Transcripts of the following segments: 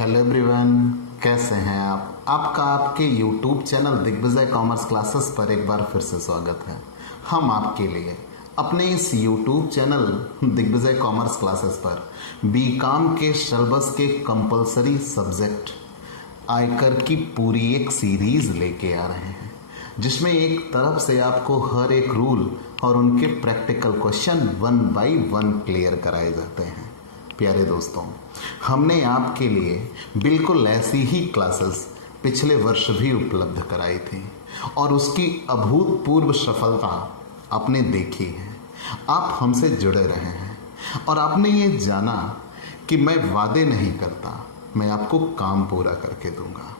Hello everyone, कैसे हैं आप? आपका आपके YouTube channel Digvijay commerce classes पर एक बार फिर से स्वागत है। हम आपके लिए अपने इस YouTube channel Digvijay commerce classes पर बीकॉम के सिलेबस के कंपलसरी सब्जेक्ट आयकर की पूरी एक सीरीज लेके आ रहे हैं, जिसमें एक तरफ से आपको हर एक रूल और उनके प्रैक्टिकल क्वेश्चन 1 बाय 1 क्लियर कराए जाते हैं। प्यारे दोस्तों, हमने आपके लिए बिल्कुल ऐसी ही क्लासेस पिछले वर्ष भी उपलब्ध कराई थी और उसकी अभूतपूर्व सफलता आपने देखी है। आप हमसे जुड़े रहे हैं और आपने ये जाना कि मैं वादे नहीं करता, मैं आपको काम पूरा करके दूंगा।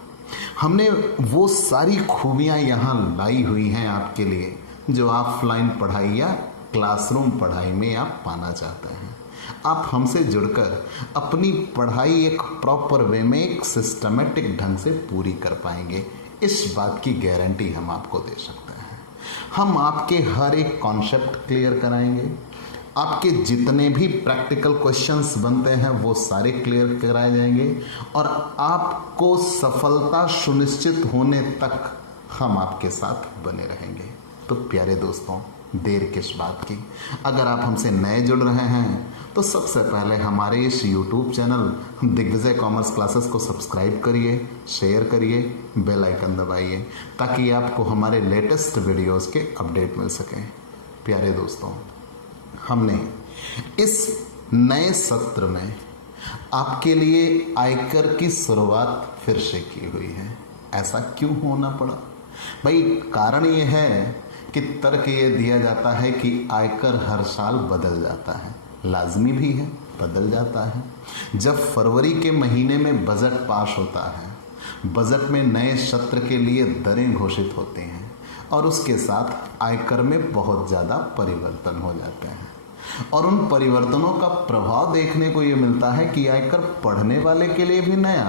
हमने वो सारी खूबियाँ यहाँ लाई हुई हैं आपके लिए जो ऑफलाइन पढ़ाई या क्लासरूम पढ़ाई में आप पाना चाहते हैं। आप हमसे जुड़कर अपनी पढ़ाई एक प्रॉपर वे में एक सिस्टमेटिक ढंग से पूरी कर पाएंगे, इस बात की गारंटी हम आपको दे सकते हैं। हम आपके हर एक कॉन्सेप्ट क्लियर कराएंगे, आपके जितने भी प्रैक्टिकल क्वेश्चंस बनते हैं वो सारे क्लियर कराए जाएंगे और आपको सफलता सुनिश्चित होने तक हम आपके साथ बने रहेंगे। तो प्यारे दोस्तों, देर किस बात की? अगर आप हमसे नए जुड़ रहे हैं तो सबसे पहले हमारे इस YouTube channel Digvijay commerce classes को सब्सक्राइब करिए, शेयर करिए, बेल आइकन दबाइए ताकि आपको हमारे लेटेस्ट वीडियोस के अपडेट मिल सकें। प्यारे दोस्तों, हमने इस नए सत्र में आपके लिए आयकर की शुरुआत फिर से की हुई है। ऐसा क्यों होना पड़ा? भाई, कारण ये है कि तर्क ये दिया जाता है कि आयकर हर साल बदल जाता है, लाजमी भी है, बदल जाता है। जब फरवरी के महीने में बजट पास होता है, बजट में नए सत्र के लिए दरें घोषित होती हैं और उसके साथ आयकर में बहुत ज़्यादा परिवर्तन हो जाते हैं और उन परिवर्तनों का प्रभाव देखने को ये मिलता है कि आयकर पढ़ने वाले के लिए भी नया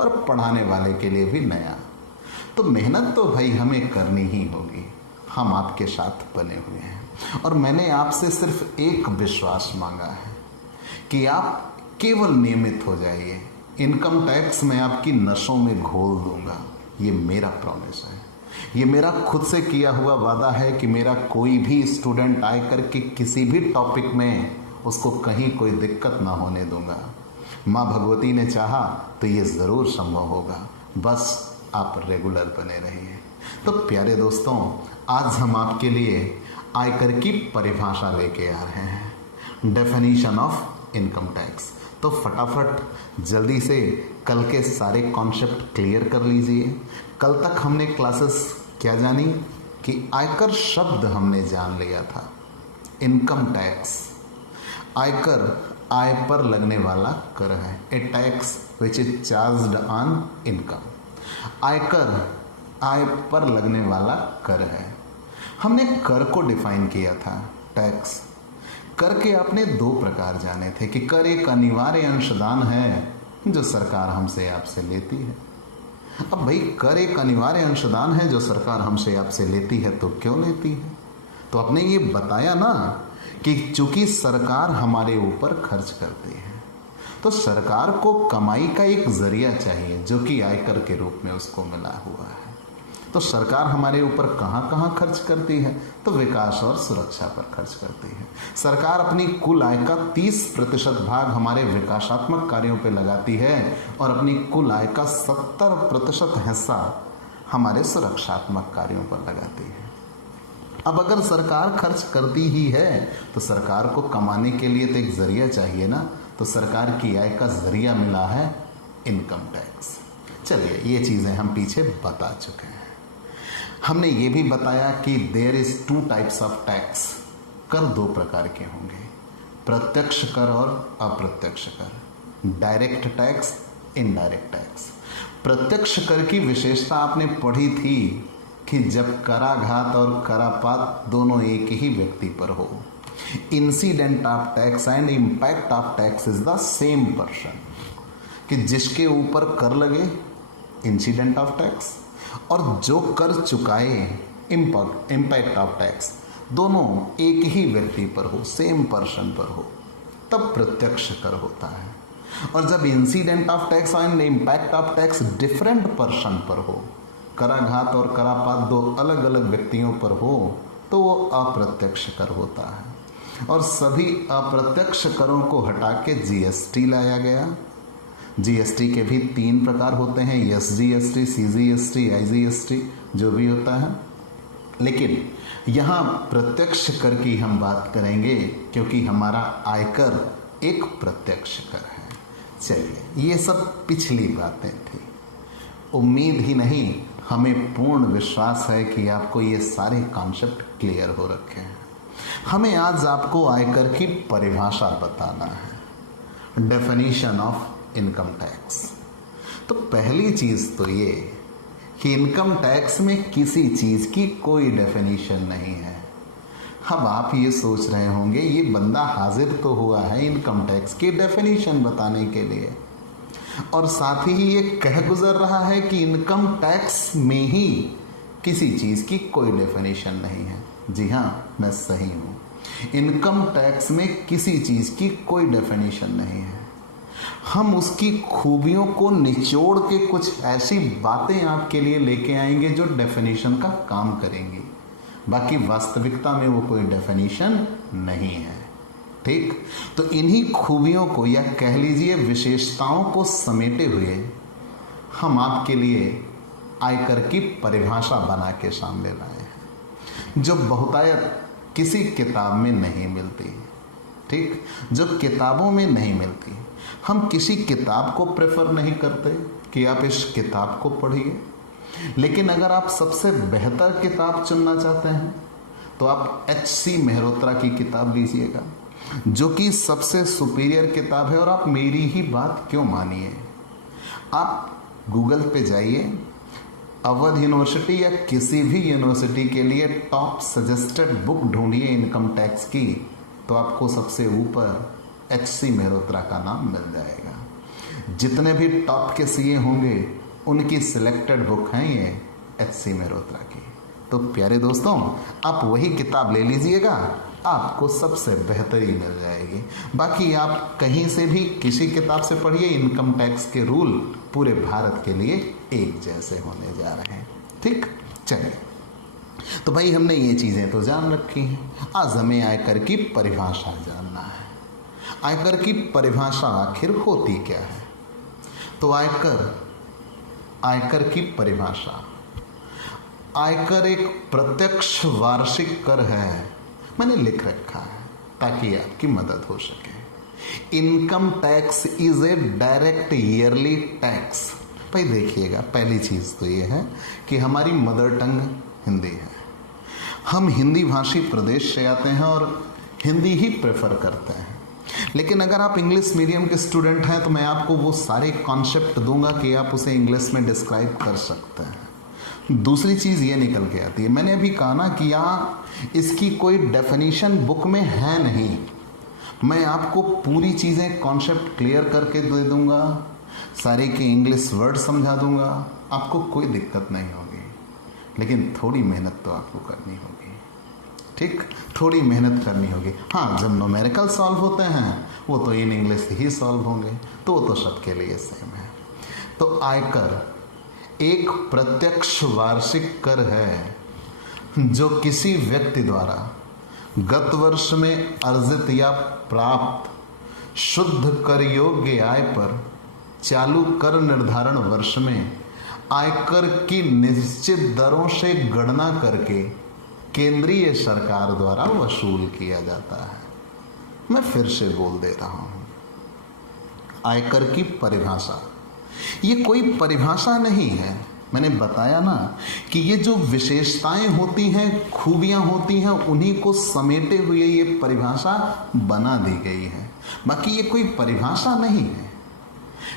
और पढ़ाने वाले के लिए भी नया। तो मेहनत तो भाई हमें करनी ही होगी, हम आपके साथ बने हुए हैं और मैंने आपसे सिर्फ एक विश्वास मांगा है कि आप केवल नियमित हो जाइए। इनकम टैक्स मैं आपकी नसों में घोल दूंगा, ये मेरा प्रॉमिस है, ये मेरा खुद से किया हुआ वादा है कि मेरा कोई भी स्टूडेंट आयकर के किसी भी टॉपिक में उसको कहीं कोई दिक्कत ना होने दूंगा। माँ भगवती ने चाहा तो ये ज़रूर संभव होगा, बस आप रेगुलर बने रहिए। तो प्यारे दोस्तों, आज हम आपके लिए आयकर की परिभाषा लेके आ रहे हैं, डेफिनेशन ऑफ इनकम टैक्स। तो फटाफट जल्दी से कल के सारे कॉन्सेप्ट क्लियर कर लीजिए। कल तक हमने क्लासेस क्या जानी कि आयकर शब्द हमने जान लिया था। इनकम टैक्स, आयकर आय पर लगने वाला कर है, a tax which is charged on income. आयकर आय पर लगने वाला कर है। हमने कर को डिफाइन किया था, टैक्स। कर के आपने दो प्रकार जाने थे कि कर एक अनिवार्य अंशदान है जो सरकार हमसे आपसे लेती है। अब भाई, कर एक अनिवार्य अंशदान है जो सरकार हमसे आपसे लेती है, तो क्यों लेती है? तो आपने ये बताया ना कि चूंकि सरकार हमारे ऊपर खर्च करती है तो सरकार को कमाई का एक जरिया चाहिए जो कि आयकर के रूप में उसको मिला हुआ है। तो सरकार हमारे ऊपर कहाँ कहाँ खर्च करती है? तो विकास और सुरक्षा पर खर्च करती है। सरकार अपनी कुल आय का 30% भाग हमारे विकासात्मक कार्यों पर लगाती है और अपनी कुल आय का 70% हिस्सा हमारे सुरक्षात्मक कार्यों पर लगाती है। अब अगर सरकार खर्च करती ही है तो सरकार को कमाने के लिए तो एक जरिया चाहिए ना। तो सरकार की आय का जरिया मिला है इनकम टैक्स। चलिए, ये चीज़ें हम पीछे बता चुके हैं। हमने ये भी बताया कि there is 2 types of tax. कर दो प्रकार के होंगे, प्रत्यक्ष कर और अप्रत्यक्ष कर, डायरेक्ट टैक्स, इनडायरेक्ट टैक्स। प्रत्यक्ष कर की विशेषता आपने पढ़ी थी कि जब कराघात और करापात दोनों एक ही व्यक्ति पर हो, incident of tax and impact of tax is the same person, कि जिसके ऊपर कर लगे इंसिडेंट ऑफ टैक्स और जो कर चुकाए इम्पैक्ट ऑफ टैक्स, दोनों एक ही व्यक्ति पर हो, सेम पर्सन पर हो, तब प्रत्यक्ष कर होता है। और जब incident of tax and impact of tax different person पर हो, कराघात और करापात दो अलग अलग व्यक्तियों पर हो, तो वो अप्रत्यक्ष कर होता है। और सभी अप्रत्यक्ष करों को हटा के जीएसटी लाया गया। जीएसटी के भी 3 प्रकार होते हैं, एसजीएसटी, सीजीएसटी, आईजीएसटी, जो भी होता है। लेकिन यहाँ प्रत्यक्ष कर की हम बात करेंगे, क्योंकि हमारा आयकर एक प्रत्यक्ष कर है। चलिए, ये सब पिछली बातें थी। उम्मीद ही नहीं, हमें पूर्ण विश्वास है कि आपको ये सारे कॉन्सेप्ट क्लियर हो रखे हैं। हमें आज आपको आयकर की परिभाषा बताना है, डेफिनेशन ऑफ इनकम टैक्स। तो पहली चीज तो ये कि इनकम टैक्स में किसी चीज की कोई डेफिनेशन नहीं है। अब आप ये सोच रहे होंगे, ये बंदा हाजिर तो हुआ है इनकम टैक्स की डेफिनेशन बताने के लिए, और साथ ही ये कह गुजर रहा है कि इनकम टैक्स में ही किसी चीज की कोई डेफिनेशन नहीं है। जी हाँ, मैं सही हूं, इनकम टैक्स में किसी चीज की कोई डेफिनेशन नहीं है। हम उसकी खूबियों को निचोड़ के कुछ ऐसी बातें आपके लिए लेके आएंगे जो डेफिनेशन का काम करेंगी। बाकी वास्तविकता में वो कोई डेफिनेशन नहीं है। ठीक, तो इन्हीं खूबियों को या कह लीजिए विशेषताओं को समेटे हुए हम आपके लिए आयकर की परिभाषा बना के सामने लाए हैं, जो बहुतायत किसी किताब में नहीं मिलती। ठीक, जो किताबों में नहीं मिलती। हम किसी किताब को प्रेफर नहीं करते कि आप इस किताब को पढ़िए, लेकिन अगर आप सबसे बेहतर किताब चुनना चाहते हैं तो आप एच.सी. मेहरोत्रा की किताब लीजिएगा, जो कि सबसे सुपीरियर किताब है। और आप मेरी ही बात क्यों मानिए, आप गूगल पे जाइए, अवध यूनिवर्सिटी या किसी भी यूनिवर्सिटी के लिए टॉप सजेस्टेड बुक ढूंढिए इनकम टैक्स की, तो आपको सबसे ऊपर एच.सी. मेहरोत्रा का नाम मिल जाएगा। जितने भी टॉप के सीए होंगे उनकी सिलेक्टेड बुक हैं ये एच.सी. मेहरोत्रा की। तो प्यारे दोस्तों, आप वही किताब ले लीजिएगा, आपको सबसे बेहतरी मिल जाएगी। बाकी आप कहीं से भी किसी किताब से पढ़िए, इनकम टैक्स के रूल पूरे भारत के लिए एक जैसे होने जा रहे हैं। ठीक, चलिए, तो भाई हमने ये चीज़ें तो जान रखी हैं। आज हमें आयकर की परिभाषा जानना है। आयकर की परिभाषा आखिर होती क्या है? तो आयकर की परिभाषा, आयकर एक प्रत्यक्ष वार्षिक कर है। मैंने लिख रखा है ताकि आपकी मदद हो सके। Income tax is a direct yearly tax. भाई देखिएगा, पहली चीज़ तो ये है कि हमारी मदर टंग हिंदी है। हम हिंदी भाषी प्रदेश से आते हैं और हिंदी ही प्रेफर करते हैं। लेकिन अगर आप इंग्लिश मीडियम के स्टूडेंट हैं तो मैं आपको वो सारे कॉन्सेप्ट दूंगा कि आप उसे इंग्लिश में डिस्क्राइब कर सकते हैं। दूसरी चीज़ ये निकल के आती है, मैंने अभी कहा ना कि यहाँ इसकी कोई डेफिनेशन बुक में है नहीं। मैं आपको पूरी चीज़ें कॉन्सेप्ट क्लियर करके दे दूंगा, सारे के इंग्लिश वर्ड समझा दूंगा, आपको कोई दिक्कत नहीं होगी। लेकिन थोड़ी मेहनत तो आपको करनी होगी। ठीक, थोड़ी मेहनत करनी होगी। हाँ, जब न्यूमेरिकल सॉल्व होते हैं वो तो इन इंग्लिश ही सॉल्व होंगे, तो वो तो सबके लिए सेम है। तो आयकर एक प्रत्यक्ष वार्षिक कर है जो किसी व्यक्ति द्वारा गत वर्ष में अर्जित या प्राप्त शुद्ध कर योग्य आय पर चालू कर निर्धारण वर्ष में आयकर की निश्चित दरों से गणना करके केंद्रीय सरकार द्वारा वसूल किया जाता है। मैं फिर से बोल दे रहा हूं, आयकर की परिभाषा ये कोई परिभाषा नहीं है। मैंने बताया ना कि ये जो विशेषताएं होती हैं, खूबियां होती हैं, उन्हीं को समेटे हुए ये परिभाषा बना दी गई है। बाकी ये कोई परिभाषा नहीं है,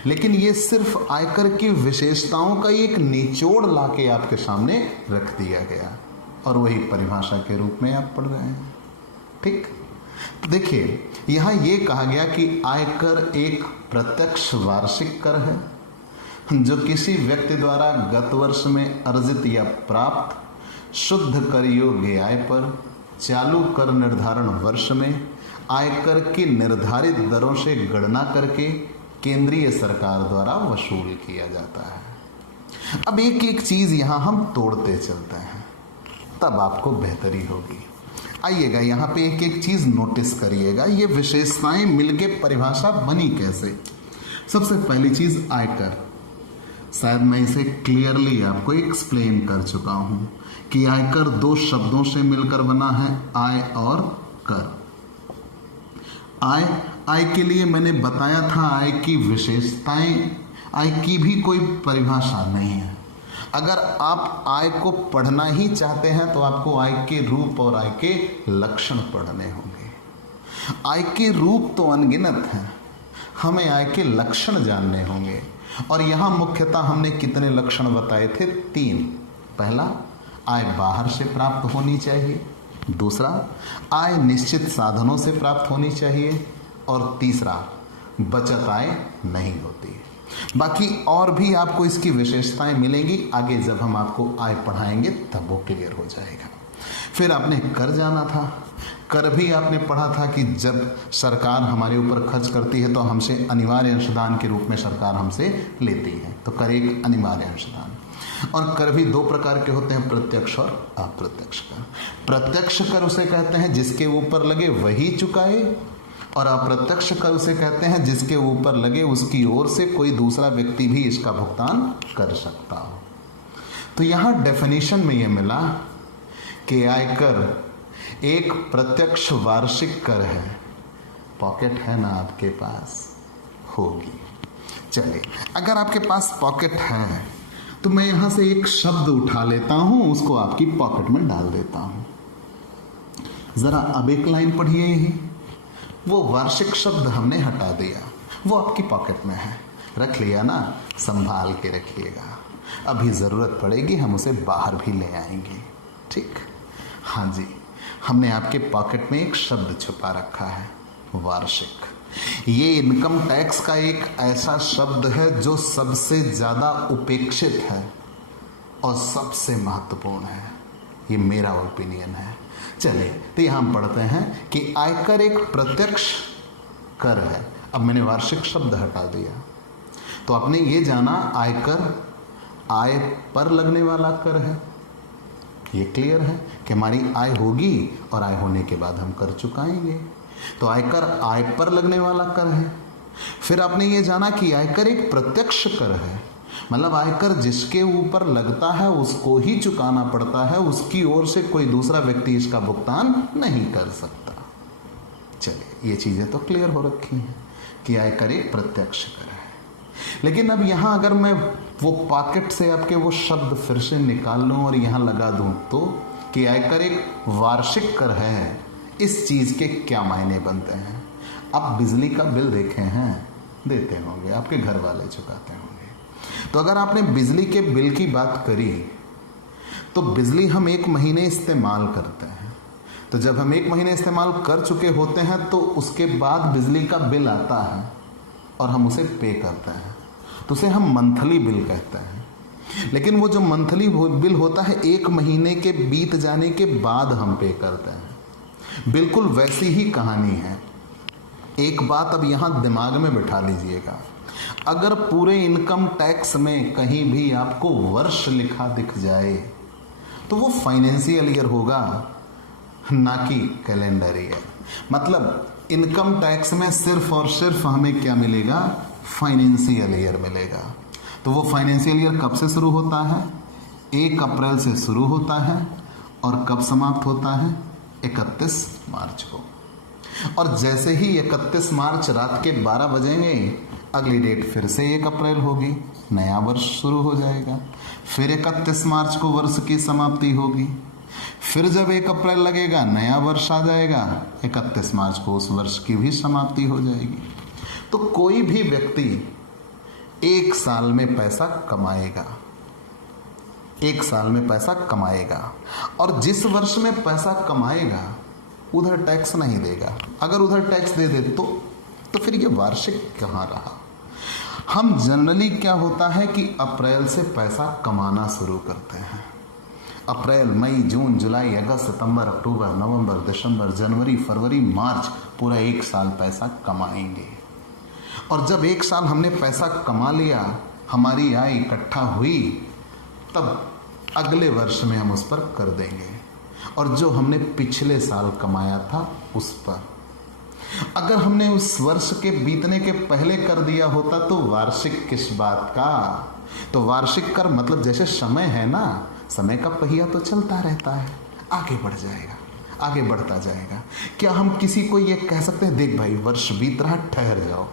लेकिन ये सिर्फ आयकर की विशेषताओं का एक निचोड़ लाके आपके सामने रख दिया गया और वही परिभाषा के रूप में आप पढ़ रहे हैं। ठीक, देखिए, यहाँ ये कहा गया कि आयकर एक प्रत्यक्ष वार्षिक कर है जो किसी व्यक्ति द्वारा गत वर्ष में अर्जित या प्राप्त शुद्ध कर योग्य आय पर चालू कर निर्धारण वर्ष में आयकर की निर्धारित दरों से गणना करके केंद्रीय सरकार द्वारा वसूल किया जाता है। अब एक एक चीज यहां हम तोड़ते चलते हैं, तब आपको बेहतरी होगी। आइएगा यहाँ पे एक एक चीज नोटिस करिएगा, ये विशेषताएं मिलके परिभाषा बनी कैसे। सबसे पहली चीज आयकर, शायद मैं इसे क्लियरली आपको एक्सप्लेन कर चुका हूं कि आयकर दो शब्दों से मिलकर बना है, आय और कर। आय के लिए मैंने बताया था आय की विशेषताएं, आय की भी कोई परिभाषा नहीं है। अगर आप आय को पढ़ना ही चाहते हैं तो आपको आय के रूप और आय के लक्षण पढ़ने होंगे। आय के रूप तो अनगिनत हैं, हमें आय के लक्षण जानने होंगे। और यहां मुख्यतः हमने कितने लक्षण बताए थे? 3। पहला, आय बाहर से प्राप्त होनी चाहिए। दूसरा, आय निश्चित साधनों से प्राप्त होनी चाहिए। और तीसरा, बचत आय नहीं होती। बाकी और भी आपको इसकी विशेषताएं मिलेंगी आगे, जब हम आपको आय पढ़ाएंगे तब वो क्लियर हो जाएगा। फिर आपने कर जाना था, कर भी आपने पढ़ा था कि जब सरकार हमारे ऊपर खर्च करती है तो हमसे अनिवार्य अंशदान के रूप में सरकार हमसे लेती है, तो कर एक अनिवार्य अंशदान। और कर भी 2 प्रकार के होते हैं, प्रत्यक्ष और अप्रत्यक्ष कर। प्रत्यक्ष कर उसे कहते हैं जिसके ऊपर लगे वही चुकाए, और अप्रत्यक्ष कर उसे कहते हैं जिसके ऊपर लगे उसकी ओर से कोई दूसरा व्यक्ति भी इसका भुगतान कर सकता हो। तो यहां डेफिनेशन में यह मिला कि आयकर एक प्रत्यक्ष वार्षिक कर है। पॉकेट है ना आपके पास? होगी। चलिए, अगर आपके पास पॉकेट है तो मैं यहां से एक शब्द उठा लेता हूं, उसको आपकी पॉकेट में डाल देता हूं। जरा अब एक लाइन पढ़िए, यही वो वार्षिक शब्द हमने हटा दिया, वो आपकी पॉकेट में है, रख लिया ना, संभाल के रखिएगा। अभी ज़रूरत पड़ेगी हम उसे बाहर भी ले आएंगे, ठीक? हाँ जी, हमने आपके पॉकेट में एक शब्द छुपा रखा है, वार्षिक। ये इनकम टैक्स का एक ऐसा शब्द है जो सबसे ज़्यादा उपेक्षित है और सबसे महत्वपूर्ण है। ये मेरा ओपिनियन है। चलिए, तो यहाँ हम पढ़ते हैं कि आयकर एक प्रत्यक्ष कर है। अब मैंने वार्षिक शब्द हटा दिया, तो आपने ये जाना आयकर आय पर लगने वाला कर है। ये क्लियर है कि हमारी आय होगी और आय होने के बाद हम कर चुकाएंगे, तो आयकर आय पर लगने वाला कर है। फिर आपने ये जाना कि आयकर एक प्रत्यक्ष कर है, मतलब आयकर जिसके ऊपर लगता है उसको ही चुकाना पड़ता है, उसकी ओर से कोई दूसरा व्यक्ति इसका भुगतान नहीं कर सकता। चलिए, ये चीजें तो क्लियर हो रखी हैं कि आयकर एक प्रत्यक्ष कर है। लेकिन अब यहां अगर मैं वो पॉकेट से आपके वो शब्द फिर से निकाल लूं और यहां लगा दूं तो कि आयकर एक वार्षिक कर है, इस चीज के क्या मायने बनते हैं? आप बिजली का बिल देखे हैं, देते होंगे, आपके घर वाले चुकाते होंगे। तो अगर आपने बिजली के बिल की बात करी तो बिजली हम 1 महीने इस्तेमाल करते हैं, तो जब हम 1 महीने इस्तेमाल कर चुके होते हैं तो उसके बाद बिजली का बिल आता है और हम उसे पे करते हैं, तो उसे हम मंथली बिल कहते हैं। लेकिन वो जो मंथली बिल होता है 1 महीने के बीत जाने के बाद हम पे करते हैं। बिल्कुल वैसी ही कहानी है। एक बात अब यहाँ दिमाग में बिठा लीजिएगा, अगर पूरे इनकम टैक्स में कहीं भी आपको वर्ष लिखा दिख जाए तो वो फाइनेंशियल ईयर होगा, ना कि कैलेंडर ईयर। मतलब इनकम टैक्स में सिर्फ और सिर्फ हमें क्या मिलेगा? फाइनेंशियल ईयर मिलेगा। तो वो फाइनेंशियल ईयर कब से शुरू होता है? 1 अप्रैल से शुरू होता है और कब समाप्त होता है? 31 मार्च को। और जैसे ही 31 मार्च रात के 12 बजेंगे, अगली डेट फिर से 1 अप्रैल होगी, नया वर्ष शुरू हो जाएगा। फिर 31 मार्च को वर्ष की समाप्ति होगी। फिर जब 1 अप्रैल लगेगा, नया वर्ष आ जाएगा, 31 मार्च को उस वर्ष की भी समाप्ति हो जाएगी। तो कोई भी व्यक्ति 1 साल में पैसा कमाएगा, 1 साल में पैसा कमाएगा, और जिस वर्ष में पैसा कमाएगा उधर टैक्स नहीं देगा। अगर उधर टैक्स दे दे तो फिर ये वार्षिक कहाँ रहा? हम जनरली क्या होता है कि अप्रैल से पैसा कमाना शुरू करते हैं। अप्रैल, मई, जून, जुलाई, अगस्त, सितंबर, अक्टूबर, नवंबर, दिसंबर, जनवरी, फरवरी, मार्च, पूरा 1 साल पैसा कमाएंगे। और जब एक साल हमने पैसा कमा लिया, हमारी आय इकट्ठा हुई, तब अगले वर्ष में हम उस पर कर देंगे। और जो हमने पिछले साल कमाया था उस पर, अगर हमने उस वर्ष के बीतने के पहले कर दिया होता तो वार्षिक किस बात का। तो वार्षिक कर मतलब जैसे समय है ना, समय का पहिया तो चलता रहता है, आगे बढ़ जाएगा, आगे बढ़ता जाएगा। क्या हम किसी को ये कह सकते हैं देख भाई वर्ष बीत रहा, ठहर जाओ,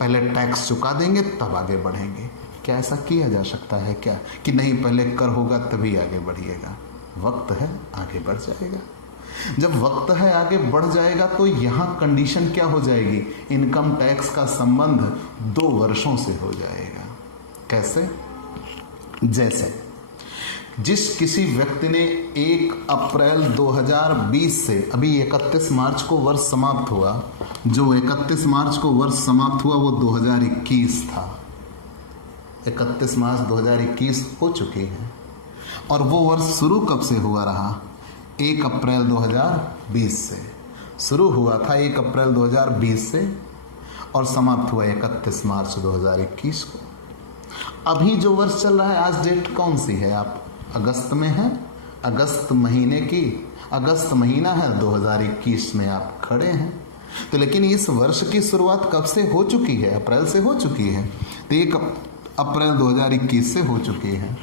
पहले टैक्स चुका देंगे तब आगे बढ़ेंगे? क्या ऐसा किया जा सकता है क्या कि नहीं पहले कर होगा तभी आगे बढ़िएगा? वक्त है, आगे बढ़ जाएगा। जब वक्त है आगे बढ़ जाएगा तो यहाँ कंडीशन क्या हो जाएगी? इनकम टैक्स का संबंध 2 वर्षों से हो जाएगा। कैसे? जैसे जिस किसी व्यक्ति ने 1 अप्रैल 2020 से, अभी 31 मार्च को वर्ष समाप्त हुआ, जो 31 मार्च को वर्ष समाप्त हुआ वो 2021 था। 31 मार्च 2021 हो चुकी है और वो वर्ष शुरू कब से हुआ रहा? 1 अप्रैल 2020 से शुरू हुआ था, 1 अप्रैल 2020 से, और समाप्त हुआ 31 मार्च 2021 को। अभी जो वर्ष चल रहा है, आज डेट कौन सी है? आप अगस्त में हैं, अगस्त महीने की, अगस्त महीना है, 2021 में आप खड़े हैं। तो लेकिन इस वर्ष की शुरुआत कब से हो चुकी है? अप्रैल से हो चुकी है। तो 1 अप्रैल 2021 से हो चुकी है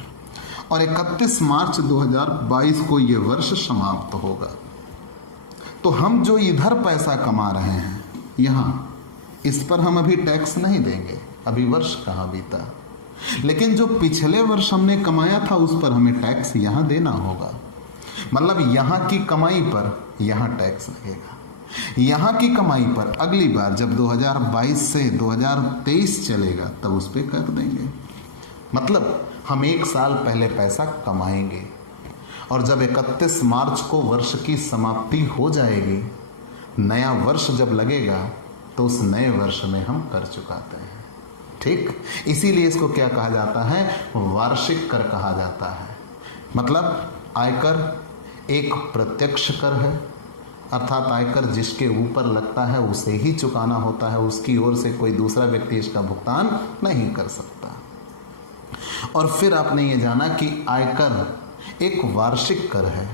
और 31 मार्च 2022 को ये वर्ष समाप्त होगा। तो हम जो इधर पैसा कमा रहे हैं यहाँ, इस पर हम अभी टैक्स नहीं देंगे, अभी वर्ष कहाँ बीता। लेकिन जो पिछले वर्ष हमने कमाया था उस पर हमें टैक्स यहाँ देना होगा। मतलब यहाँ की कमाई पर यहाँ टैक्स लगेगा। यहाँ की कमाई पर अगली बार जब 2022 से 2023 चलेगा तब उस पर कर देंगे। मतलब हम 1 साल पहले पैसा कमाएंगे और जब 31 मार्च को वर्ष की समाप्ति हो जाएगी, नया वर्ष जब लगेगा तो उस नए वर्ष में हम कर चुकाते हैं। ठीक, इसीलिए इसको क्या कहा जाता है? वार्षिक कर कहा जाता है। मतलब आयकर एक प्रत्यक्ष कर है, अर्थात आयकर जिसके ऊपर लगता है उसे ही चुकाना होता है, उसकी ओर से कोई दूसरा व्यक्ति इसका भुगतान नहीं कर सकता। और फिर आपने ये जाना कि आयकर एक वार्षिक कर है।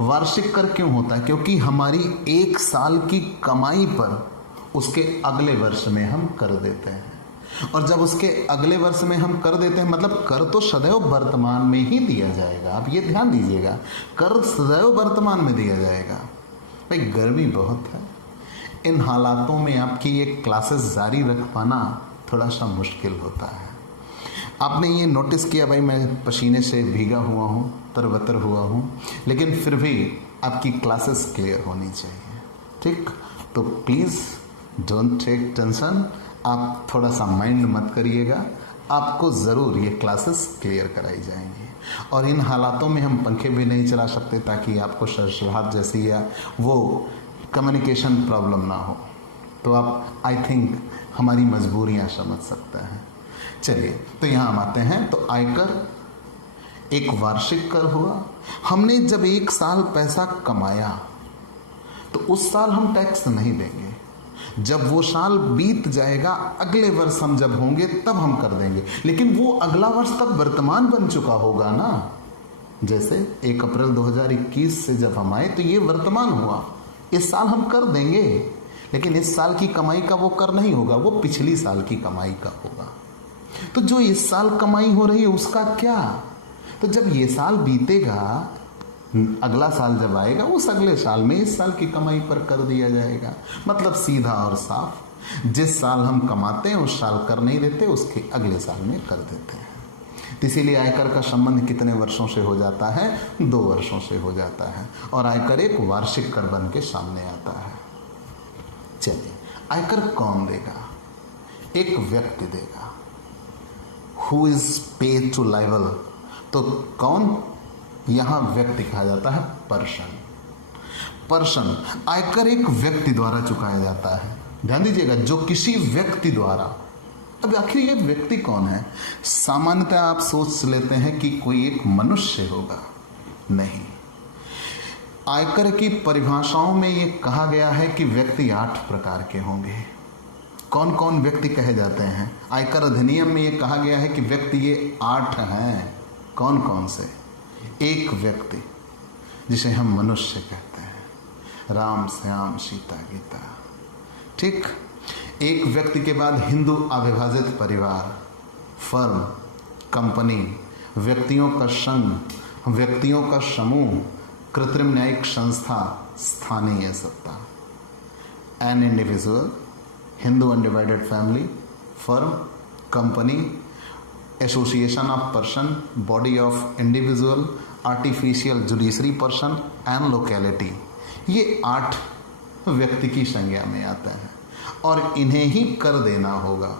वार्षिक कर क्यों होता है? क्योंकि हमारी 1 साल की कमाई पर उसके अगले वर्ष में हम कर देते हैं, और जब उसके अगले वर्ष में हम कर देते हैं, मतलब कर तो सदैव वर्तमान में ही दिया जाएगा। आप ये ध्यान दीजिएगा, कर सदैव वर्तमान में दिया जाएगा। भाई गर्मी बहुत है, इन हालातों में आपकी ये क्लासेस जारी रख पाना थोड़ा सा मुश्किल होता है। आपने ये नोटिस किया भाई मैं पसीने से भीगा हुआ हूँ, तरबतर हुआ हूँ, लेकिन फिर भी आपकी क्लासेस क्लियर होनी चाहिए। ठीक, तो प्लीज़ डोंट टेक टेंशन, आप थोड़ा सा माइंड मत करिएगा, आपको ज़रूर ये क्लासेस क्लियर कराई जाएंगी। और इन हालातों में हम पंखे भी नहीं चला सकते ताकि आपको सरसराहट जैसी या वो कम्युनिकेशन प्रॉब्लम ना हो। तो आप आई थिंक हमारी मजबूरियां समझ सकते हैं। चलिए, तो यहाँ हम आते हैं। तो आयकर एक वार्षिक कर हुआ। हमने जब 1 साल पैसा कमाया तो उस साल हम टैक्स नहीं देंगे। जब वो साल बीत जाएगा, अगले वर्ष हम जब होंगे तब हम कर देंगे। लेकिन वो अगला वर्ष तब वर्तमान बन चुका होगा ना। जैसे 1 अप्रैल 2021 से जब हम आए तो ये वर्तमान हुआ, इस साल हम कर देंगे, लेकिन इस साल की कमाई का वो कर नहीं होगा, वो पिछली साल की कमाई का होगा। तो जो इस साल कमाई हो रही है उसका क्या? तो जब ये साल बीतेगा, अगला साल जब आएगा, उस अगले साल में इस साल की कमाई पर कर दिया जाएगा। मतलब सीधा और साफ, जिस साल हम कमाते हैं उस साल कर नहीं देते, उसके अगले साल में कर देते हैं। तो इसीलिए आयकर का संबंध कितने वर्षों से हो जाता है? 2 वर्षों से हो जाता है, और आयकर एक वार्षिक कर बन के सामने आता है। चलिए, आयकर कौन देगा? एक व्यक्ति देगा। Who is paid to liable. तो कौन? यहां व्यक्ति कहा जाता है पर्सन। पर्सन, आयकर एक व्यक्ति द्वारा चुकाया जाता है। ध्यान दीजिएगा, जो किसी व्यक्ति द्वारा। अब आखिर ये व्यक्ति कौन है? सामान्यतः आप सोच लेते हैं कि कोई एक मनुष्य होगा, नहीं। आयकर की परिभाषाओं में ये कहा गया है कि व्यक्ति 8 प्रकार के होंगे। कौन कौन व्यक्ति कहे जाते हैं? आयकर अधिनियम में ये कहा गया है कि व्यक्ति ये 8 हैं। कौन कौन से? एक व्यक्ति जिसे हम मनुष्य कहते हैं, राम श्याम सीता गीता, ठीक। एक व्यक्ति के बाद हिंदू अविभाजित परिवार, फर्म, कंपनी, व्यक्तियों का संघ, व्यक्तियों का समूह, कृत्रिम न्यायिक संस्था, स्थानीय सत्ता। An individual, Hindu undivided family, firm, company, association of person, body of individual, artificial judiciary person and locality. ये 8 व्यक्ति की संज्ञा में आते हैं और इन्हें ही कर देना होगा।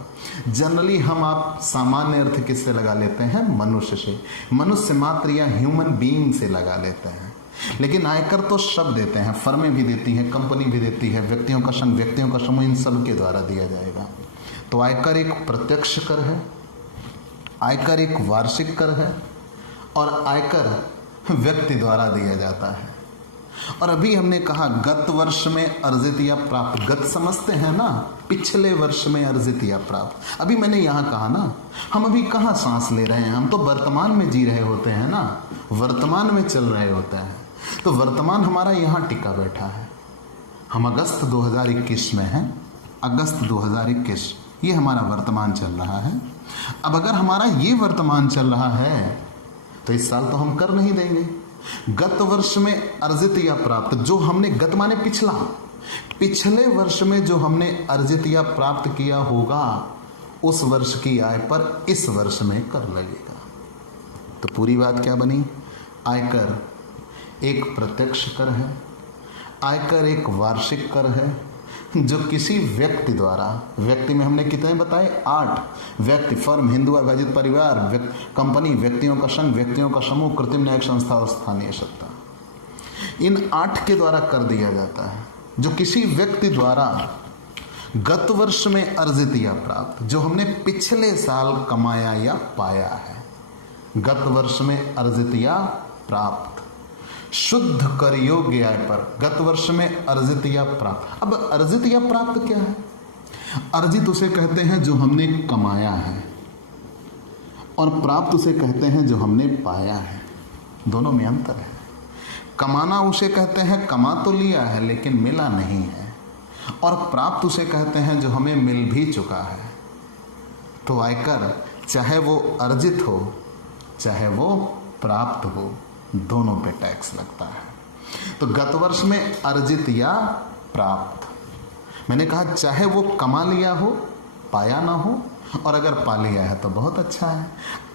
जनरली हम आप सामान्य अर्थ किससे लगा लेते हैं? मनुष्य से, मनुष्य मात्र या ह्यूमन बीइंग से लगा लेते हैं। लेकिन आयकर तो सब देते हैं, फर्में भी देती हैं, कंपनी भी देती है, व्यक्तियों का संघ, व्यक्तियों का समूह, इन सब के द्वारा दिया जाएगा। तो आयकर एक प्रत्यक्ष कर है, आयकर एक वार्षिक कर है और आयकर व्यक्ति द्वारा दिया जाता है। और अभी हमने कहा गत वर्ष में अर्जित या प्राप्त, गत समझते हैं ना, पिछले वर्ष में अर्जित या प्राप्त। अभी मैंने यहाँ कहा ना, हम अभी कहाँ सांस ले रहे हैं? हम तो वर्तमान में जी रहे होते हैं ना, वर्तमान में चल रहे होते हैं। तो वर्तमान हमारा यहाँ टिका बैठा है। हम अगस्त 2021 में हैं, अगस्त 2021 ये हमारा वर्तमान चल रहा है। अब अगर हमारा ये वर्तमान चल रहा है तो इस साल तो हम कर नहीं देंगे। गत वर्ष में अर्जित या प्राप्त, जो हमने, गत माने पिछला, पिछले वर्ष में जो हमने अर्जित या प्राप्त किया होगा उस वर्ष की आय पर इस वर्ष में कर लगेगा। तो पूरी बात क्या बनी? आयकर एक प्रत्यक्ष कर है, आयकर एक वार्षिक कर है जो किसी व्यक्ति द्वारा, व्यक्ति में हमने कितने बताए? 8 व्यक्ति, फर्म, हिंदू अविभाजित परिवार, कंपनी, व्यक्तियों का संघ, व्यक्तियों का समूह, कृत्रिम न्यायिक संस्था और स्थानीय सत्ता। इन 8 के द्वारा कर दिया जाता है जो किसी व्यक्ति द्वारा गत वर्ष में अर्जित या प्राप्त, जो हमने पिछले साल कमाया या पाया है, गत वर्ष में अर्जित या प्राप्त, शुद्ध कर योग्य आय पर गत वर्ष में अर्जित या प्राप्त। अब अर्जित या प्राप्त क्या है? अर्जित उसे कहते हैं जो हमने कमाया है और प्राप्त उसे कहते हैं जो हमने पाया है। दोनों में अंतर है। कमाना उसे कहते हैं कमा तो लिया है लेकिन मिला नहीं है, और प्राप्त उसे कहते हैं जो हमें मिल भी चुका है। तो आयकर चाहे वो अर्जित हो चाहे वो प्राप्त हो, दोनों पे टैक्स लगता है। तो गत वर्ष में अर्जित या प्राप्त, मैंने कहा चाहे वो कमा लिया हो, पाया ना हो, और अगर पा लिया है तो बहुत अच्छा है।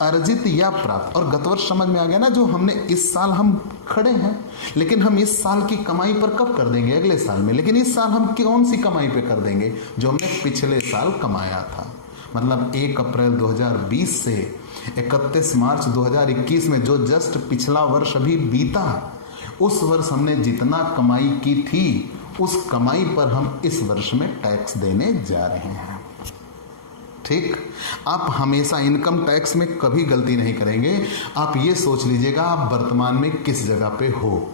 अर्जित या प्राप्त, और गत वर्ष समझ में आ गया ना, जो हमने इस साल हम खड़े हैं, लेकिन हम इस साल की कमाई पर कब कर देंगे? अगले साल में। लेकिन इस साल हम कौन सी कमाई पे कर देंगे? जो हमने पिछले साल कमाया था। मतलब 1 अप्रैल 2020 से 31 मार्च 2021 में जो जस्ट पिछला वर्ष अभी बीता, उस वर्ष हमने जितना कमाई की थी उस कमाई पर हम इस वर्ष में टैक्स देने जा रहे हैं। ठीक, आप हमेशा इनकम टैक्स में कभी गलती नहीं करेंगे। आप ये सोच लीजिएगा आप वर्तमान में किस जगह पे हो।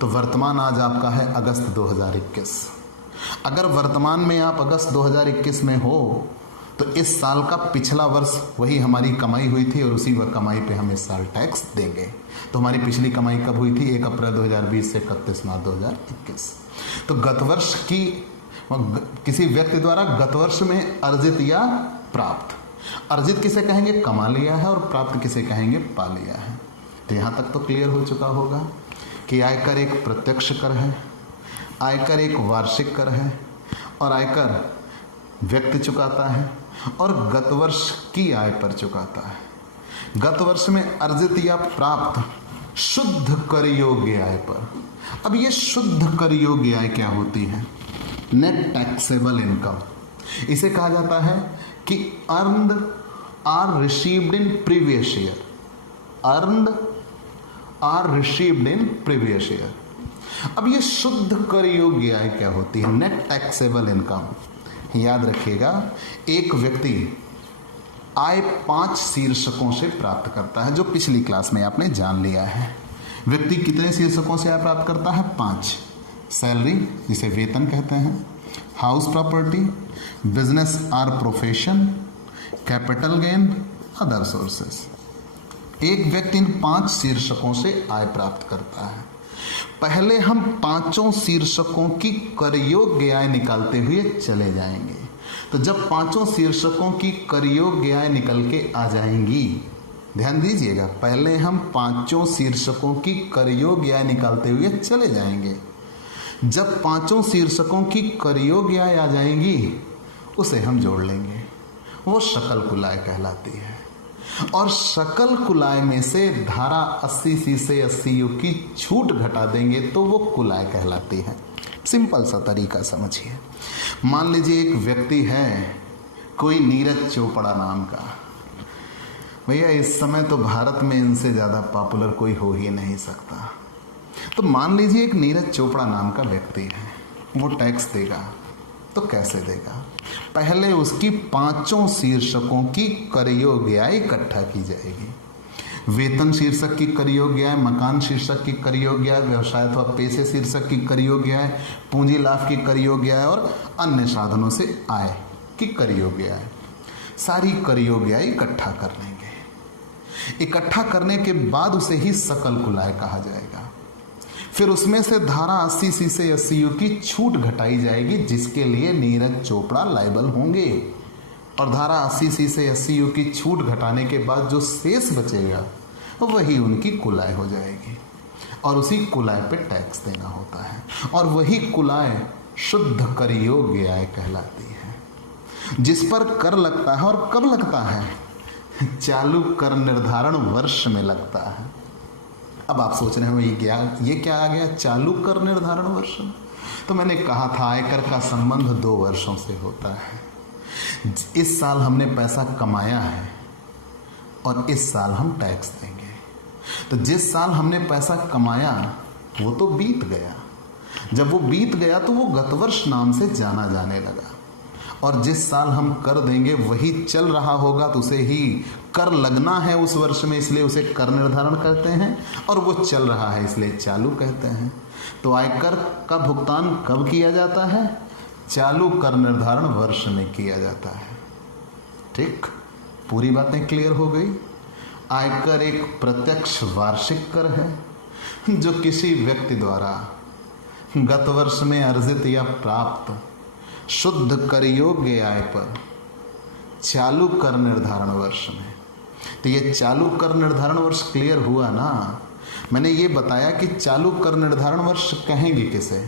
तो वर्तमान आज आपका है अगस्त 2021। अगर वर्तमान में आप अगस्त 2021 में हो तो इस साल का पिछला वर्ष वही हमारी कमाई हुई थी और उसी कमाई पे हम इस साल टैक्स देंगे। तो हमारी पिछली कमाई कब हुई थी? 1 अप्रैल 2020 से 31 मार्च 2021। तो गत वर्ष की किसी व्यक्ति द्वारा गत वर्ष में अर्जित या प्राप्त, अर्जित किसे कहेंगे? कमा लिया है, और प्राप्त किसे कहेंगे? पा लिया है। तो यहाँ तक तो क्लियर हो चुका होगा कि आयकर एक प्रत्यक्ष कर है, आयकर एक वार्षिक कर है, और आयकर व्यक्ति चुकाता है और गत वर्ष की आय पर चुकाता है। गत वर्ष में अर्जित या प्राप्त शुद्ध कर योग्य आय पर। अब ये शुद्ध कर योग्य आय क्या होती है? Net taxable income. इसे कहा जाता है कि earned or received in previous year, earned or received in previous year. अब ये शुद्ध कर योग्य आय क्या होती है? Net taxable income. याद रखिएगा, एक व्यक्ति आय 5 शीर्षकों से प्राप्त करता है, जो पिछली क्लास में आपने जान लिया है। व्यक्ति कितने शीर्षकों से आय प्राप्त करता है? 5। सैलरी, जिसे वेतन कहते हैं, हाउस प्रॉपर्टी, बिजनेस और profession, capital gain, other sources. एक व्यक्ति इन 5 शीर्षकों से आय प्राप्त करता है। पहले हम 5 शीर्षकों की कर योग्य आय निकालते हुए चले जाएंगे। तो जब 5 शीर्षकों की कर योग्य आय निकल के आ जाएंगी, ध्यान दीजिएगा, पहले हम 5 शीर्षकों की कर योग्य आय निकालते हुए चले जाएंगे। जब 5 शीर्षकों की कर योग्य आय आ जाएंगी, उसे हम जोड़ लेंगे, वो सकल कुल आय कहलाती है। और सकल कुल आय में से धारा 80C से 80U की छूट घटा देंगे तो वो कुल आय कहलाती है। सिंपल सा तरीका समझिए। मान लीजिए एक व्यक्ति है, कोई नीरज चोपड़ा नाम का। भैया इस समय तो भारत में इनसे ज़्यादा पॉपुलर कोई हो ही नहीं सकता। तो मान लीजिए एक नीरज चोपड़ा नाम का व्यक्ति है, वो टैक्स देगा। तो कैसे देगा? पहले उसकी 5 शीर्षकों की कर योग्य आय इकट्ठा की जाएगी। वेतन शीर्षक की कर योग्य आय, मकान शीर्षक की कर योग्य आय, व्यवसाय अथवा पेशे शीर्षक की कर योग्य आय, पूंजी लाभ की कर योग्य आय और अन्य साधनों से आय की कर योग्य आय, सारी कर योग्य आय इकट्ठा कर लेंगे। इकट्ठा करने के बाद उसे ही सकल कुल आय कहा जाएगा। फिर उसमें से धारा 80C से 80U की छूट घटाई जाएगी, जिसके लिए नीरज चोपड़ा लायबल होंगे। और धारा 80C से 80U की छूट घटाने के बाद जो शेष बचेगा वही उनकी कुल आय हो जाएगी। और उसी कुल आय पे टैक्स देना होता है। और वही कुल आय शुद्ध कर योग्य आय कहलाती है, जिस पर कर लगता है। और कब लगता है? चालू कर निर्धारण वर्ष में लगता है। अब आप सोच रहे हो ये क्या आ गया, चालू कर निर्धारण वर्ष में? तो मैंने कहा था आयकर का संबंध 2 वर्षों से होता है। इस साल हमने पैसा कमाया है और इस साल हम टैक्स देंगे। तो जिस साल हमने पैसा कमाया वो तो बीत गया। जब वो बीत गया तो वो गत वर्ष नाम से जाना जाने लगा। और जिस साल हम कर देंगे वही चल रहा होगा, तो उसे ही कर लगना है उस वर्ष में, इसलिए उसे कर निर्धारण कहते हैं। और वो चल रहा है इसलिए चालू कहते हैं। तो आयकर का भुगतान कब किया जाता है? चालू कर निर्धारण वर्ष में किया जाता है। ठीक, पूरी बातें क्लियर हो गई। आयकर एक प्रत्यक्ष वार्षिक कर है जो किसी व्यक्ति द्वारा गत वर्ष में अर्जित या प्राप्त शुद्ध कर योग्य आय पर चालू कर निर्धारण वर्ष में। तो ये चालू कर निर्धारण वर्ष क्लियर हुआ ना? मैंने ये बताया कि चालू कर निर्धारण वर्ष कहेंगे किसे?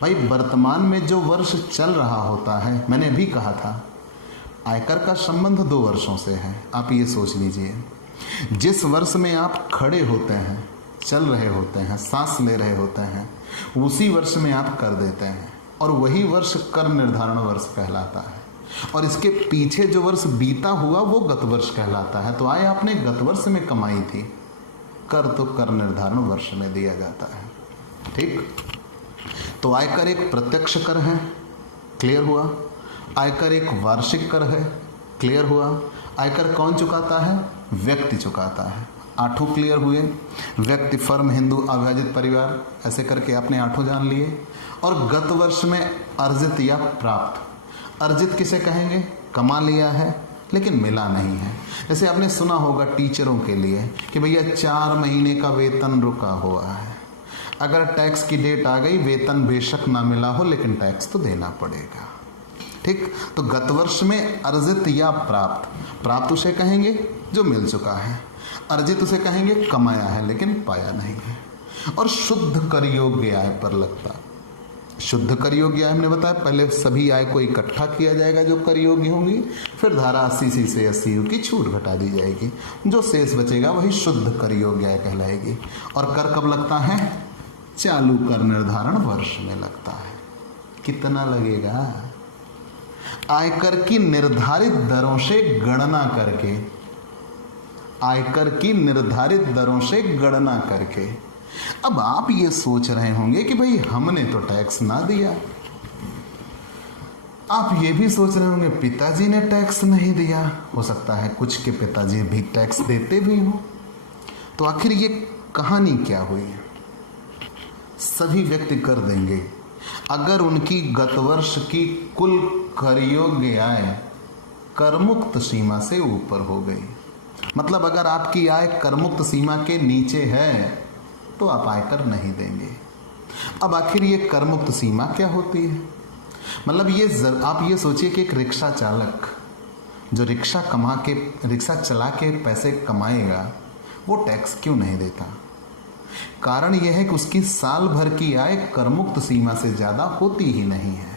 भाई वर्तमान में जो वर्ष चल रहा होता है। मैंने अभी कहा था आयकर का संबंध 2 वर्षों से है। आप ये सोच लीजिए, जिस वर्ष में आप खड़े होते हैं, चल रहे होते हैं, सांस ले रहे होते हैं, उसी वर्ष में आप कर देते हैं। और वही वर्ष कर निर्धारण वर्ष कहलाता है। और इसके पीछे जो वर्ष बीता हुआ वो गत वर्ष कहलाता है। तो आय आपने गत वर्ष में कमाई थी, कर तो कर निर्धारण वर्ष में दिया जाता है। ठीक, तो आयकर एक प्रत्यक्ष कर है, क्लियर हुआ। आयकर एक वार्षिक कर है, क्लियर हुआ। आयकर कौन चुकाता है? व्यक्ति चुकाता है। 8 क्लियर हुए। व्यक्ति, फर्म, हिंदू, अविभाजित परिवार, ऐसे करके आपने 8 जान लिए। और गत वर्ष में अर्जित या प्राप्त। अर्जित किसे कहेंगे? कमा लिया है लेकिन मिला नहीं है। जैसे आपने सुना होगा टीचरों के लिए कि भैया 4 महीने का वेतन रुका हुआ है, अगर टैक्स की डेट आ गई वेतन बेशक ना मिला हो लेकिन टैक्स तो देना पड़ेगा। ठीक, तो गत वर्ष में अर्जित या प्राप्त। प्राप्त उसे कहेंगे जो मिल चुका है, अर्जित उसे कहेंगे कमाया है लेकिन पाया नहीं है। और शुद्ध कर योग्य आय पर लगता। शुद्ध कर योग्य आय हमने बताया पहले सभी आय को इकट्ठा किया जाएगा जो कर योग्य होंगी, फिर धारा 80C से 80U की छूट घटा दी जाएगी, जो शेष बचेगा वही शुद्ध कर योग्य आय कहलाएगी। और कर कब लगता है? चालू कर निर्धारण वर्ष में लगता है। कितना लगेगा? आयकर की निर्धारित दरों से गणना करके, आयकर की निर्धारित दरों से गणना करके। अब आप ये सोच रहे होंगे कि भाई हमने तो टैक्स ना दिया। आप ये भी सोच रहे होंगे पिताजी ने टैक्स नहीं दिया। हो सकता है कुछ के पिताजी भी टैक्स देते भी हो। तो आखिर ये कहानी क्या हुई? सभी व्यक्ति कर देंगे। अगर उनकी गत वर्ष की कुल कर योग्य आय करमुक्त सीमा से ऊपर हो गई। मतलब अगर आपकी आय करमुक्त सीमा के नीचे है तो आप आयकर नहीं देंगे। अब आखिर ये करमुक्त सीमा क्या होती है? मतलब आप ये सोचिए कि एक रिक्शा चालक जो रिक्शा चला के पैसे कमाएगा वो टैक्स क्यों नहीं देता? कारण यह है कि उसकी साल भर की आय करमुक्त सीमा से ज़्यादा होती ही नहीं है।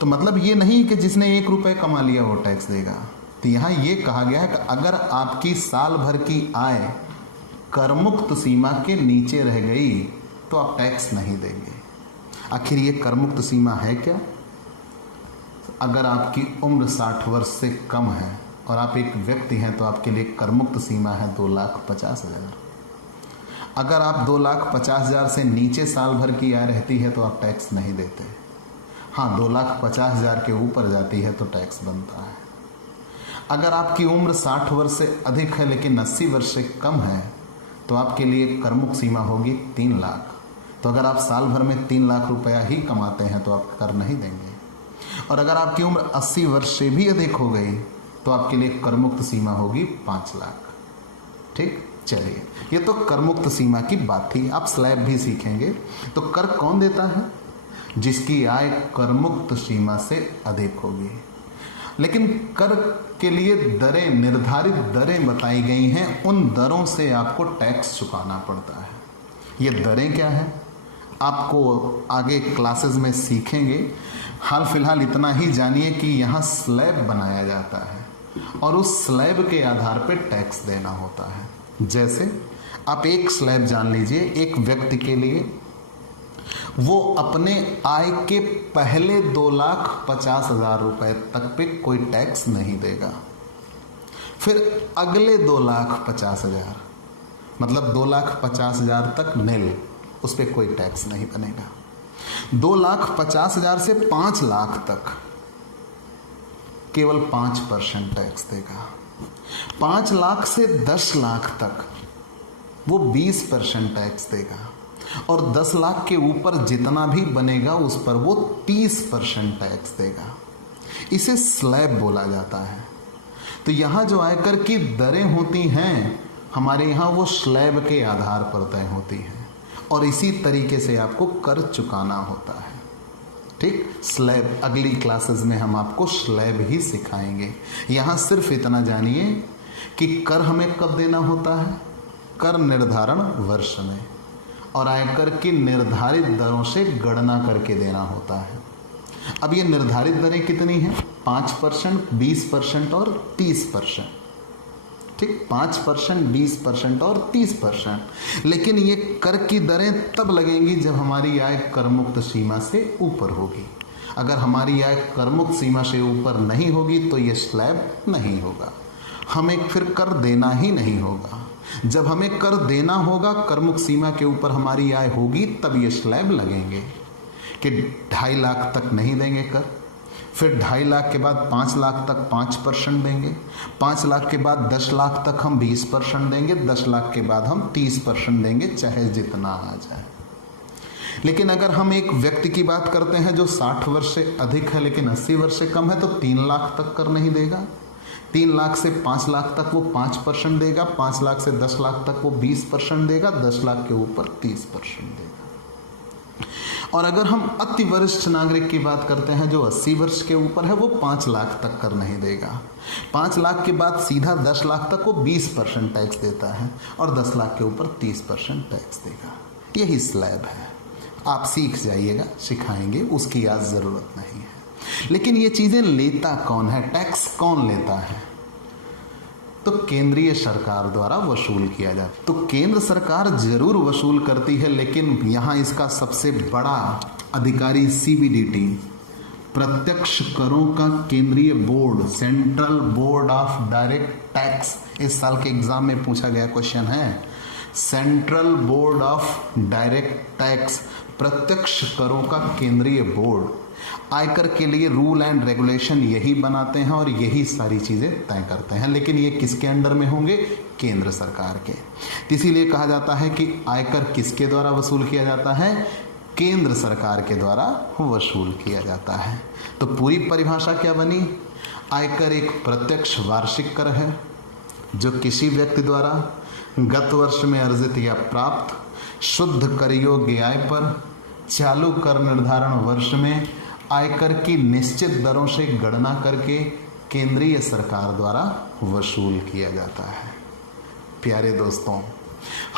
तो मतलब ये नहीं कि जिसने 1 रुपये कमा लिया वो टैक्स देगा। तो यहाँ ये कहा गया है कि अगर आपकी साल भर की आय करमुक्त सीमा के नीचे रह गई तो आप टैक्स नहीं देंगे। आखिर ये करमुक्त सीमा है क्या? अगर आपकी उम्र 60 वर्ष से कम है और आप एक व्यक्ति हैं तो आपके लिए करमुक्त सीमा है 2,50,000। अगर आप 2,50,000 से नीचे साल भर की आय रहती है तो आप टैक्स नहीं देते। हाँ, 2,50,000 के ऊपर जाती है तो टैक्स बनता है। अगर आपकी उम्र 60 वर्ष से अधिक है लेकिन 80 वर्ष से कम है तो आपके लिए करमुक्त सीमा होगी 3 लाख। तो अगर आप साल भर में 3 लाख रुपया ही कमाते हैं तो आप कर नहीं देंगे। और अगर आपकी उम्र 80 वर्ष से भी अधिक हो गई तो आपके लिए करमुक्त सीमा होगी 5 लाख। ठीक, चलिए, ये तो करमुक्त सीमा की बात थी। आप स्लैब भी सीखेंगे। तो कर कौन देता है? जिसकी आय करमुक्त सीमा से अधिक होगी। लेकिन कर के लिए दरें, निर्धारित दरें बताई गई हैं। उन दरों से आपको टैक्स चुकाना पड़ता है। ये दरें क्या है आपको आगे क्लासेस में सीखेंगे। हाल फिलहाल इतना ही जानिए कि यहाँ स्लैब बनाया जाता है और उस स्लैब के आधार पर टैक्स देना होता है। जैसे आप एक स्लैब जान लीजिए, एक व्यक्ति के लिए वो अपने आय के पहले 2,50,000 रुपए तक पे कोई टैक्स नहीं देगा। फिर अगले 2,50,000 मतलब 2,50,000 तक नील, उस पर कोई टैक्स नहीं बनेगा। 2,50,000 से 5 लाख तक केवल 5% टैक्स देगा। 5 लाख से 10 लाख तक वो 20% टैक्स देगा। और 10 लाख के ऊपर जितना भी बनेगा उस पर वो 30% टैक्स देगा। इसे स्लैब बोला जाता है। तो यहाँ जो आयकर की दरें होती हैं हमारे यहाँ वो स्लैब के आधार पर तय होती हैं और इसी तरीके से आपको कर चुकाना होता है। ठीक, स्लैब अगली क्लासेस में हम आपको स्लैब ही सिखाएंगे। यहाँ सिर्फ इतना जानिए कि कर हमें कब देना होता है? कर निर्धारण वर्ष में, और आयकर की निर्धारित दरों से गणना करके देना होता है। अब ये निर्धारित दरें कितनी हैं? 5%, 20% और 30%। ठीक, 5%, 20% और 30%। लेकिन ये कर की दरें तब लगेंगी जब हमारी आय करमुक्त सीमा से ऊपर होगी। अगर हमारी आय करमुक्त सीमा से ऊपर नहीं होगी तो ये स्लैब नहीं होगा, हमें फिर कर देना ही नहीं होगा। जब हमें कर देना होगा, करमुक्त सीमा के ऊपर हमारी आय होगी, तब ये स्लैब लगेंगे कि 2.5 लाख तक नहीं देंगे कर, फिर 2.5 लाख के बाद 5 लाख तक 5% देंगे, 5 लाख के बाद 10 लाख तक हम 20% देंगे, 10 लाख के बाद हम 30% देंगे, चाहे जितना आ जाए। लेकिन अगर हम एक व्यक्ति की बात करते हैं जो 60 वर्ष से अधिक है लेकिन 80 वर्ष से कम है तो 3 लाख तक कर नहीं देगा। 3 लाख से 5 लाख तक वो 5% देगा, 5 लाख से 10 लाख तक वो 20% देगा, 10 लाख के ऊपर 30% देगा। और अगर हम अति वरिष्ठ नागरिक की बात करते हैं जो 80 वर्ष के ऊपर है वो 5 लाख तक कर नहीं देगा। 5 लाख के बाद सीधा 10 लाख तक वो 20% टैक्स देता है और 10 लाख के ऊपर 30% टैक्स देगा। यही स्लैब है। आप सीख जाइएगा, सिखाएंगे, उसकी आज ज़रूरत नहीं है। लेकिन ये चीज़ें लेता कौन है? टैक्स कौन लेता है? तो केंद्रीय सरकार द्वारा वसूल किया जाता है। तो केंद्र सरकार जरूर वसूल करती है, लेकिन यहाँ इसका सबसे बड़ा अधिकारी सीबीडीटी, प्रत्यक्ष करों का केंद्रीय board, central board of direct tax, इस साल के एग्जाम में पूछा गया क्वेश्चन है। Central board of direct tax, प्रत्यक्ष करों का केंद्रीय बोर्ड, आयकर के लिए रूल एंड रेगुलेशन यही बनाते हैं और यही सारी चीज़ें तय करते हैं। लेकिन ये किसके अंडर में होंगे? केंद्र सरकार के। इसीलिए कहा जाता है कि आयकर किसके द्वारा वसूल किया जाता है? केंद्र सरकार के द्वारा वसूल किया जाता है। तो पूरी परिभाषा क्या बनी? आयकर एक प्रत्यक्ष वार्षिक कर है जो किसी व्यक्ति द्वारा गत वर्ष में अर्जित या प्राप्त शुद्ध कर योग्य आय पर चालू कर निर्धारण वर्ष में आयकर की निश्चित दरों से गणना करके केंद्रीय सरकार द्वारा वसूल किया जाता है। प्यारे दोस्तों,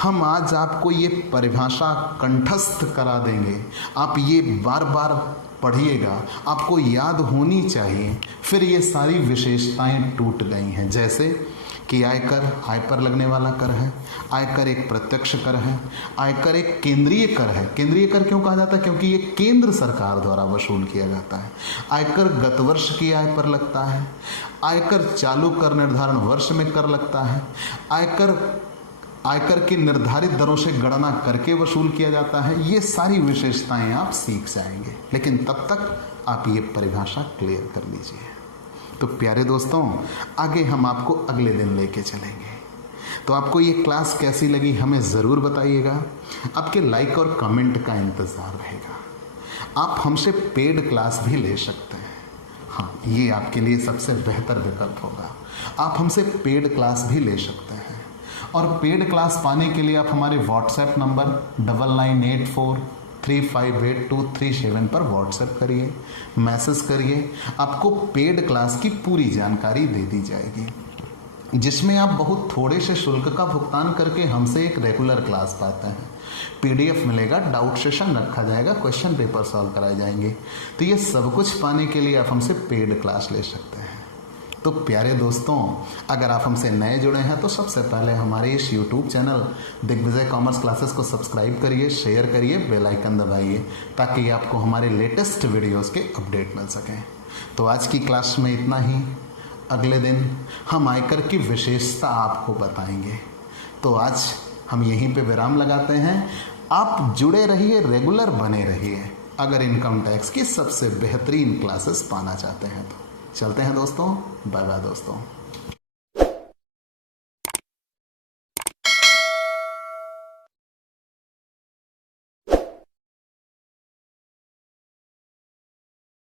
हम आज आपको ये परिभाषा कंठस्थ करा देंगे। आप ये बार बार पढ़िएगा, आपको याद होनी चाहिए। फिर ये सारी विशेषताएं टूट गई हैं, जैसे कि आयकर आय पर लगने वाला कर है, आयकर एक प्रत्यक्ष कर है, आयकर एक केंद्रीय कर है। केंद्रीय कर क्यों कहा जाता है? क्योंकि ये केंद्र सरकार द्वारा वसूल किया जाता है। आयकर गत वर्ष की आय पर लगता है, आयकर चालू कर निर्धारण वर्ष में कर लगता है, आयकर की निर्धारित दरों से गणना करके वसूल किया जाता है। ये सारी विशेषताएं आप सीख जाएंगे, लेकिन तब तक आप ये परिभाषा क्लियर कर लीजिए। तो प्यारे दोस्तों, आगे हम आपको अगले दिन लेके चलेंगे। तो आपको ये क्लास कैसी लगी हमें ज़रूर बताइएगा। आपके लाइक और कमेंट का इंतज़ार रहेगा। आप हमसे पेड क्लास भी ले सकते हैं। हाँ, ये आपके लिए सबसे बेहतर विकल्प होगा। आप हमसे पेड क्लास भी ले सकते हैं। और पेड क्लास पाने के लिए आप हमारे व्हाट्सएप नंबर 9984358237 पर व्हाट्सएप करिए, मैसेज करिए। आपको पेड क्लास की पूरी जानकारी दे दी जाएगी, जिसमें आप बहुत थोड़े से शुल्क का भुगतान करके हमसे एक रेगुलर क्लास पाते हैं। PDF मिलेगा, डाउट सेशन रखा जाएगा, क्वेश्चन पेपर सॉल्व कराए जाएंगे। तो ये सब कुछ पाने के लिए आप हमसे पेड क्लास ले सकते हैं। तो प्यारे दोस्तों, अगर आप हमसे नए जुड़े हैं तो सबसे पहले हमारे इस YouTube channel Digvijay commerce classes को सब्सक्राइब करिए, शेयर करिए, बेल आइकन दबाइए, ताकि आपको हमारे लेटेस्ट वीडियोस के अपडेट मिल सकें। तो आज की क्लास में इतना ही। अगले दिन हम आयकर की विशेषता आपको बताएंगे। तो आज हम यहीं पे विराम लगाते हैं। आप जुड़े रहिए, रेगुलर बने रहिए, अगर इनकम टैक्स की सबसे बेहतरीन क्लासेस पाना चाहते हैं तो। चलते हैं दोस्तों, बाय बाय दोस्तों।